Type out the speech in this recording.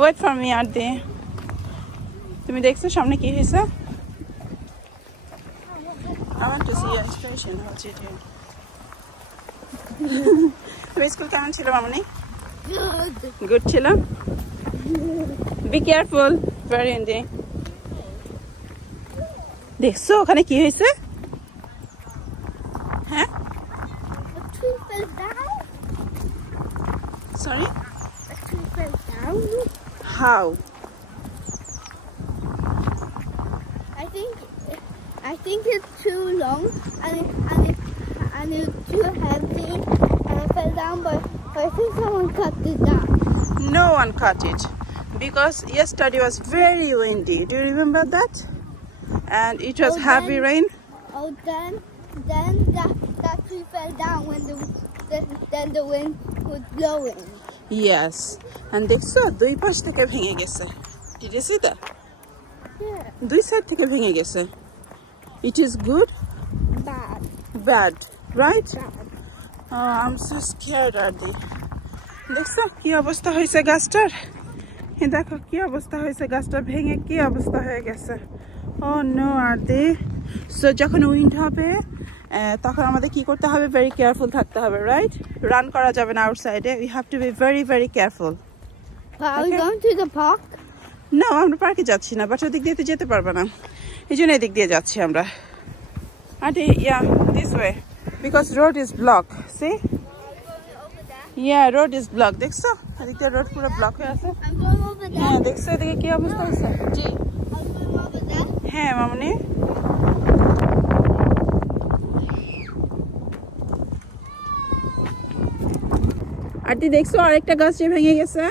Wait for me, Aarti. তুমি দেখছো সামনে কি হয়েছে? I want to see your expression. What's it here? তুমি স্কুল কেমন ছিল মামনি? Good ছিল? Be careful. Very windy. দেখছো ওখানে কি হয়েছে? হ্যাঁ? A tree fell down. Sorry? A tree fell down. How? I think it's too long and it's too heavy and it fell down, but I think someone cut it down. No one cut it because yesterday was very windy. Do you remember that? And it was heavy rain. Oh, then that tree fell down when then the wind was blowing. Yes. And দেখছো দুই পাশ থেকে ভেঙে গেছে. Did you see that? Yeah. দুই side থেকে ভেঙে গেছে. It is good? Bad. Bad. Right? Bad. Oh, I'm so scared, Aarti. দেখছো কি অবস্থা হয়েছে গাছটার? দেখো কি অবস্থা হয়েছে গাছটা ভেঙে কি অবস্থা হয়ে গেছে. Oh no, Aarti. So যখন উইন্ড হবে তখন আমাদের কি করতে হবে? Very careful থাকতে হবে, right? Run করা যাবে না outside. We have to be very, very careful. Are we going to the park? No, আমরা পার্কে যাচ্ছি না, বাট ওদিক দিয়ে তো যেতে পারবে না, এই জন্য এদিক দিয়ে যাচ্ছি আমরা। Auntie, yeah, this way, because road is blocked. See? Yeah, road is blocked. দেখছো? এদিক দিয়ে রোড পুরো ব্লক হয়ে আছে। I'm going over there. হ্যাঁ, দেখছো এদিকে কি অবস্থা হয়েছে? জি। I'm going over there. হ্যাঁ, মামনি। আন্টি দেখছো আরেকটা গাছ যে ভেঙে গেছে?